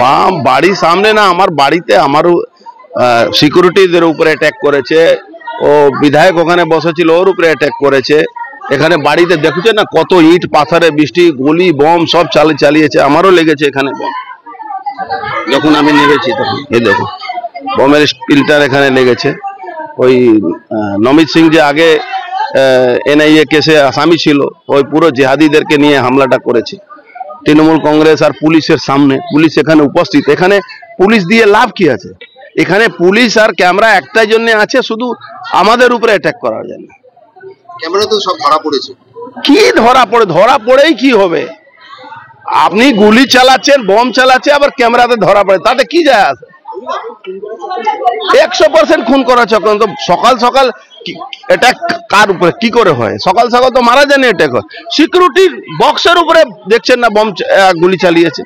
বাম বাড়ির সামনে না, আমার বাড়িতে আমারও সিকিউরিটিদের উপরে অ্যাটাক করেছে। ও বিধায়ক ওখানে বসেছিল, ওর উপরে অ্যাটাক করেছে। এখানে বাড়িতে দেখছেন না কত ইট পাথরে বৃষ্টি, গুলি বম সব চালিয়েছে। আমারও লেগেছে এখানে বম, যখন আমি নেমেছি তখন। এই দেখো বমের স্পিলটার এখানে লেগেছে। ওই নমিত সিং যে আগে এনআইএ কেসে আসামি ছিল, ওই পুরো জেহাদিদেরকে নিয়ে হামলাটা করেছে তৃণমূল কংগ্রেস আর পুলিশের সামনে। পুলিশ এখানে উপস্থিত। এখানে পুলিশ দিয়ে লাভ কি আছে? এখানে পুলিশ আর ক্যামেরা একটাই জন্য আছে, শুধু আমাদের উপরে অ্যাটাক করার জন্য। ক্যামেরা তো সব ধরা পড়েছে। কি ধরা পড়েই কি হবে? আপনি গুলি চালাচ্ছেন, বম চালাচ্ছে, আবার ক্যামেরাতে ধরা পড়ে, তাতে কি যায় আসে? 100% খুন করা চক্র। সকাল সকাল এটা কার উপরে কি করে হয়? সকাল সকাল তো মারা যায়নি, অ্যাটাক হয়। সিকিউরিটির বক্সের উপরে দেখছেন না বম গুলি চালিয়েছে।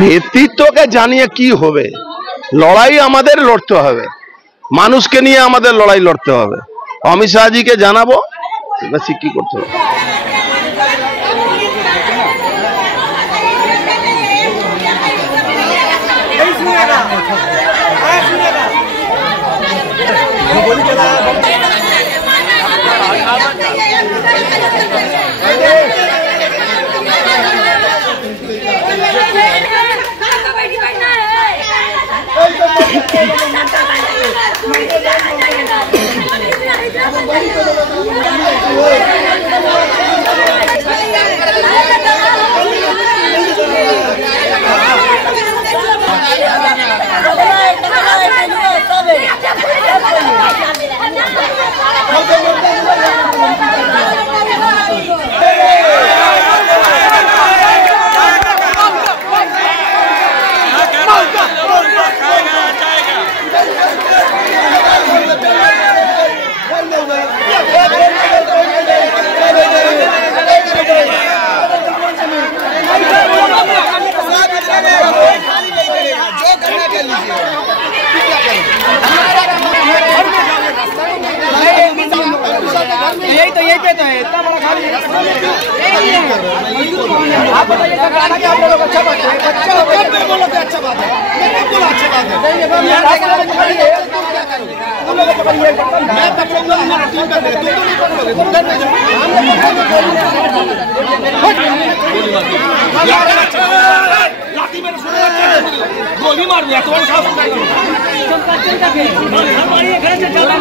নেতৃত্বকে জানিয়ে কি হবে? লড়াই আমাদের লড়তে হবে, মানুষকে নিয়ে আমাদের লড়াই লড়তে হবে। অমিত শাহজিকে জানাবো, বেশি কি করতে হবে। यही पे तो है, इतना बड़ा खाली आप बताइए सरकार क्या आप लोगों को अच्छा बात है? अच्छा बोलो कि अच्छा बात है, मैं बोला अच्छा बात है। मैं पकड़ूंगा, हमारा टीम का तुम तो नहीं पकड़ोगे, तुम घर में लाठी मेरे गोली मार दिया तुम्हारे साथ। हमारी घर से चला